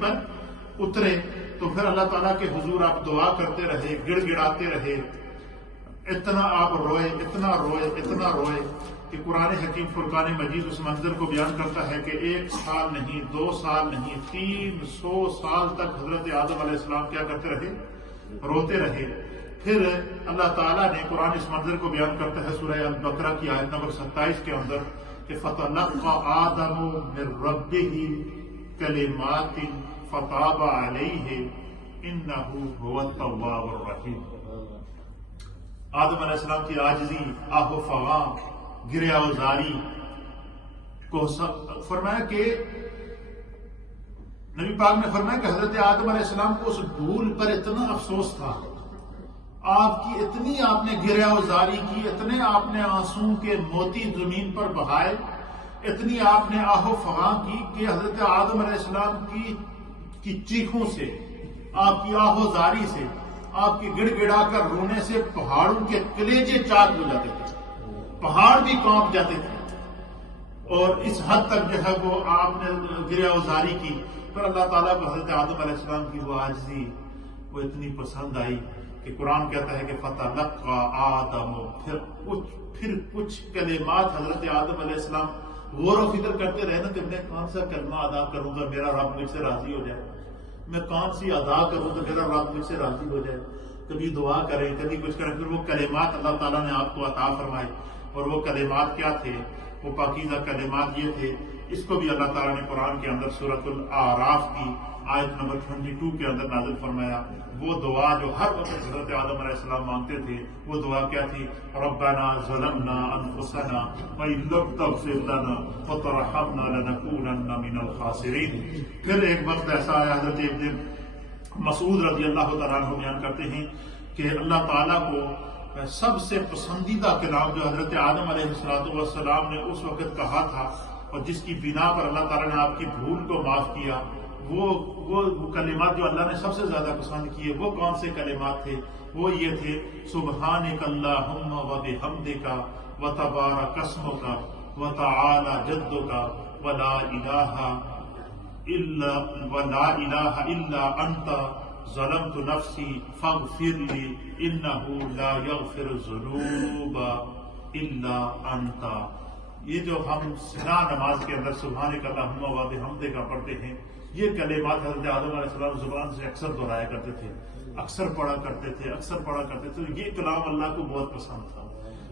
پر اترے تو پھر اللہ تعالیٰ کے حضور آپ دعا کرتے رہے، گڑ گڑاتے رہے، اتنا آپ روئے، اتنا روئے، اتنا روئے کہ قرآن حکیم فرقان مجید اس منظر کو بیان کرتا ہے کہ 1 سال نہیں، 2 سال نہیں، 300 سال تک حضرت آدم علیہ السلام کیا کرتے رہے؟ روتے رہے۔ پھر اللہ تعالیٰ نے قرآن اس منظر کو بیان کرتا ہے سورہ البقرہ کی آیت نمبر 27 کے اندر کہ فَتَلَقَّى آدَمُ مِن رَبِّهِ كَلِمَاتٍ فَتَابَ عَلَيْهِ إِنَّهُ هُوَ التَّوَّابُ الرَّحِيمُ۔ آدم علیہ السلام کی عاجزی، آہ و فغاں، گریہ و زاری کو فرمایا کہ نبی پاک نے فرمایا کہ حضرت آدم علیہ السلام کو اس بھول پر اتنا افسوس تھا، آپ کی اتنی آپ نے گریہ و زاری کی، اتنے آپ نے آنسوں کے موتی زمین پر بہائے، اتنی آپ نے آہ و فغاں کی کہ حضرت آدم علیہ السلام کی چیخوں سے، آپ کی آہ و زاری سے، آپ کی گڑ گڑا کر رونے سے پہاڑوں کے کلیجے چاک ہو جاتے تھے، پہاڑ بھی کانپ جاتے تھے، اور اس حد تک جو ہے وہ آپ نے گریہ و زاری کی۔ پھر اللہ تعالیٰ کو حضرت آدم علیہ السلام کی وہ عاجزی وہ اتنی پسند آئی کہ قرآن کہتا ہے کہ فَتَلَقَّى آدَمُ، پھر کچھ کلمات حضرت آدم علیہ السلام غور و فکر کرتے رہے نا کہ میں کون سا کلمہ ادا کروں گا میرا رب مجھ سے راضی ہو جائے، میں کون سی ادا کروں تو میرا رب مجھ سے راضی ہو جائے۔ کبھی دعا کریں، کبھی کچھ کریں، پھر وہ کلمات اللہ تعالیٰ نے آپ کو عطا فرمائے، اور وہ کلمات کیا تھے؟ وہ پاکیزہ کلمات یہ تھے۔ اس کو بھی اللہ تعالیٰ نے قرآن کے اندر سورۃ الاعراف کی آیت نمبر 22 کے اندر نازل فرمایا۔ وہ دعا جو ہر وقت حضرت آدم علیہ السلام مانگتے تھے، وہ دعا کیا تھی؟ ربنا ظلمنا انفسنا وان لم تغفر لنا وترحمنا لنکونن من الخاسرین۔ پھر ایک وقت ایسا آیا، حضرت ابن مسعود رضی اللہ تعالیٰ عنہ بیان کرتے ہیں کہ اللہ تعالیٰ کو سب سے پسندیدہ کلام جو حضرت آدم علیہ السلام نے اس وقت کہا تھا، اور جس کی بنا پر اللہ تعالیٰ نے آپ کی بھول کو معاف کیا، وہ کلمات جو اللہ نے سب سے زیادہ پسند کیے، وہ کون سے کلمات تھے؟ وہ یہ تھے: سبحانک اللہم وبحمدک وتبارک اسمک وتعالی جدک ولا الہ الا انت ظلمت نفسی فاغفر لی انہ لا یغفر الذنوب الا انت۔ یہ جو ہم سنا نماز کے اندر سبحانک اللہم وبحمدک پڑھتے ہیں، یہ کلمات حضرت آدم علیہ السلام زبان سے اکثر دہرایا کرتے تھے، اکثر پڑھا کرتے تھے، اکثر پڑھا کرتے تھے۔ یہ کلام اللہ کو بہت پسند تھا۔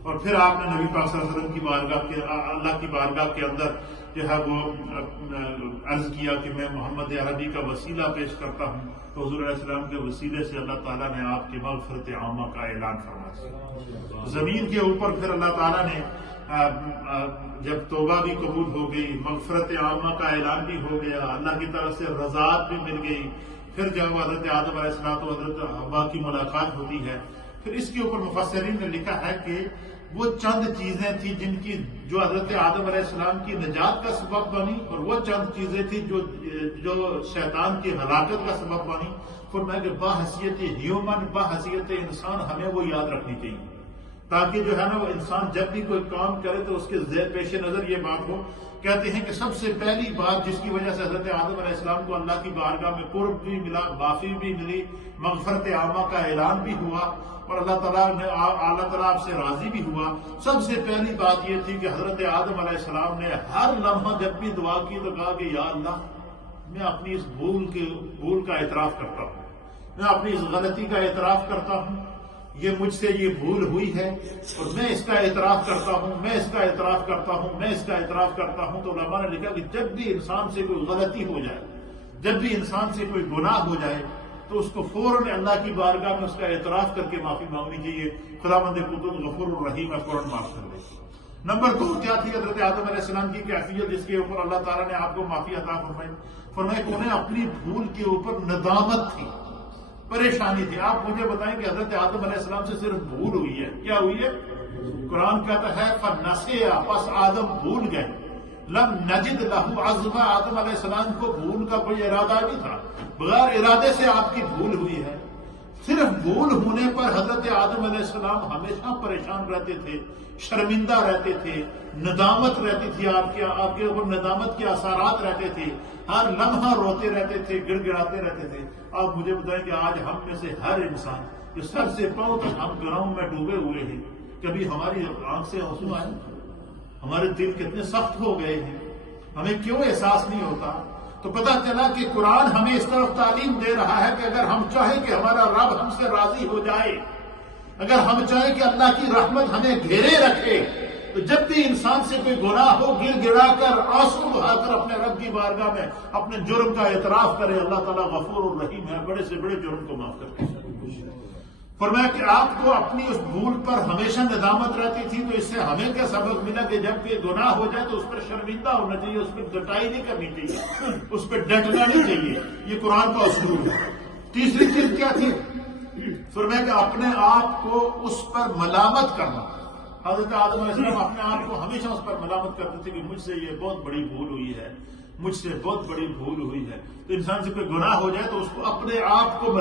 اور پھر آپ نے نبی پاک صلی اللہ علیہ وسلم کی بارگاہ کے اللہ کی بارگاہ کے اندر جو ہے وہ عرض کیا کہ میں محمد عربی کا وسیلہ پیش کرتا ہوں، تو حضور علیہ السلام کے وسیلے سے اللہ تعالیٰ نے آپ کی مغفرت عامہ کا اعلان فرمایا۔ زمین کے اوپر پھر اللہ تعالیٰ نے جب توبہ بھی قبول ہو گئی، مغفرت عامہ کا اعلان بھی ہو گیا، اللہ کی طرف سے رضاعت بھی مل گئی، پھر جب حضرت آدم علیہ السلام تو حضرت حوا کی ملاقات ہوتی ہے، پھر اس کے اوپر مفسرین نے لکھا ہے کہ وہ چند چیزیں تھیں جن کی جو حضرت آدم علیہ السلام کی نجات کا سبب بنی، اور وہ چند چیزیں تھیں جو شیطان کی ہلاکت کا سبب بنی۔ فرمایا کہ بحیثیت ہیومن، بحیثیت انسان ہمیں وہ یاد رکھنی چاہیے، تاکہ جو ہے نا وہ انسان جب بھی کوئی کام کرے تو اس کے پیش نظر یہ بات ہو۔ کہتے ہیں کہ سب سے پہلی بات جس کی وجہ سے حضرت آدم علیہ السلام کو اللہ کی بارگاہ میں قرب بھی ملا، معافی بھی ملی، مغفرت عامہ کا اعلان بھی ہوا، اور اللہ تعالیٰ آپ سے راضی بھی ہوا، سب سے پہلی بات یہ تھی کہ حضرت آدم علیہ السلام نے ہر لمحہ جب بھی دعا کی تو کہا کہ یا اللہ، میں اپنی اس بھول کا اعتراف کرتا ہوں، میں اپنی اس غلطی کا اعتراف کرتا ہوں، یہ مجھ سے یہ بھول ہوئی ہے، اور میں اس کا اعتراف کرتا ہوں، میں اس کا اعتراف کرتا ہوں، میں اس کا اعتراف کرتا ہوں۔ تو علماء نے لکھا کہ جب بھی انسان سے کوئی غلطی ہو جائے، جب بھی انسان سے کوئی گناہ ہو جائے، تو اس کو فوراً اللہ کی بارگاہ میں اس کا اعتراف کر کے معافی مانگنی چاہیے۔ خداوند قدوس غفور الرحیم ہے، فوراً معاف کر دے۔ نمبر 2 کیا تھی حضرت آدم علیہ السلام کی کیفیت جس کے اوپر اللہ تعالیٰ نے آپ کو معافی عطا فرمائی کہ انہیں اپنی بھول کے اوپر ندامت تھی، پریشانی تھی۔ آپ مجھے بتائیں کہ حضرت آدم علیہ السلام سے صرف بھول ہوئی ہے، کیا ہوئی ہے؟ قرآن کہتا ہے فَنَسِیَ، پس آدم بھول گئے، لم نجد لہو عزما، آدم علیہ السلام کو بھول کا کوئی ارادہ نہیں تھا، بغیر ارادے سے آپ کی بھول ہوئی ہے۔ صرف بھول ہونے پر حضرت آدم علیہ السلام ہمیشہ پریشان رہتے تھے، شرمندہ رہتے تھے، ندامت رہتی تھی، آپ کے اوپر ندامت کے اثرات رہتے تھے، ہر لمحہ روتے رہتے تھے، گڑ گڑاتے رہتے تھے۔ آپ مجھے بتائیں کہ آج ہم میں سے ہر انسان جو سر سے پاؤں تک ہم گناہوں میں ڈوبے ہوئے ہیں، کبھی ہماری آنکھ سے آنسو آئے؟ ہمارے دل کتنے سخت ہو گئے ہیں، ہمیں کیوں احساس نہیں ہوتا؟ تو پتہ چلا کہ قرآن ہمیں اس طرف تعلیم دے رہا ہے کہ اگر ہم چاہیں کہ ہمارا رب ہم سے راضی ہو جائے، اگر ہم چاہیں کہ اللہ کی رحمت ہمیں گھیرے رکھے، تو جب بھی انسان سے کوئی گناہ ہو، گر گڑا کر، آنسو بہا کر اپنے رب کی بارگاہ میں اپنے جرم کا اعتراف کرے۔ اللہ تعالیٰ غفور الرحیم ہے، بڑے سے بڑے جرم کو معاف کرتے ہیں۔ فرمایا کہ آپ کو اپنی اس بھول پر ہمیشہ ندامت رہتی تھی، تو اس سے ہمیں کیا سبق ملا کہ جب کوئی گناہ ہو جائے تو اس پر شرمندہ ہونا چاہیے، اس پہ ڈٹائی نہیں کرنی چاہیے، اس پہ ڈٹنا نہیں چاہیے۔ یہ قرآن کا اصول ہے۔ تیسری چیز کیا تھی؟ فرمایا کہ اپنے آپ کو اس پر ملامت کرنا۔ حضرت آدم علیہ السلام اپنے آپ کو ہمیشہ اس پر ملامت کرتے تھے کہ مجھ سے یہ بہت بڑی بھول ہوئی ہے، مجھ سے بہت بڑی بھول ہوئی ہے۔ تو انسان سے کوئی گناہ ہو جائے تو اس کو اپنے آپ کو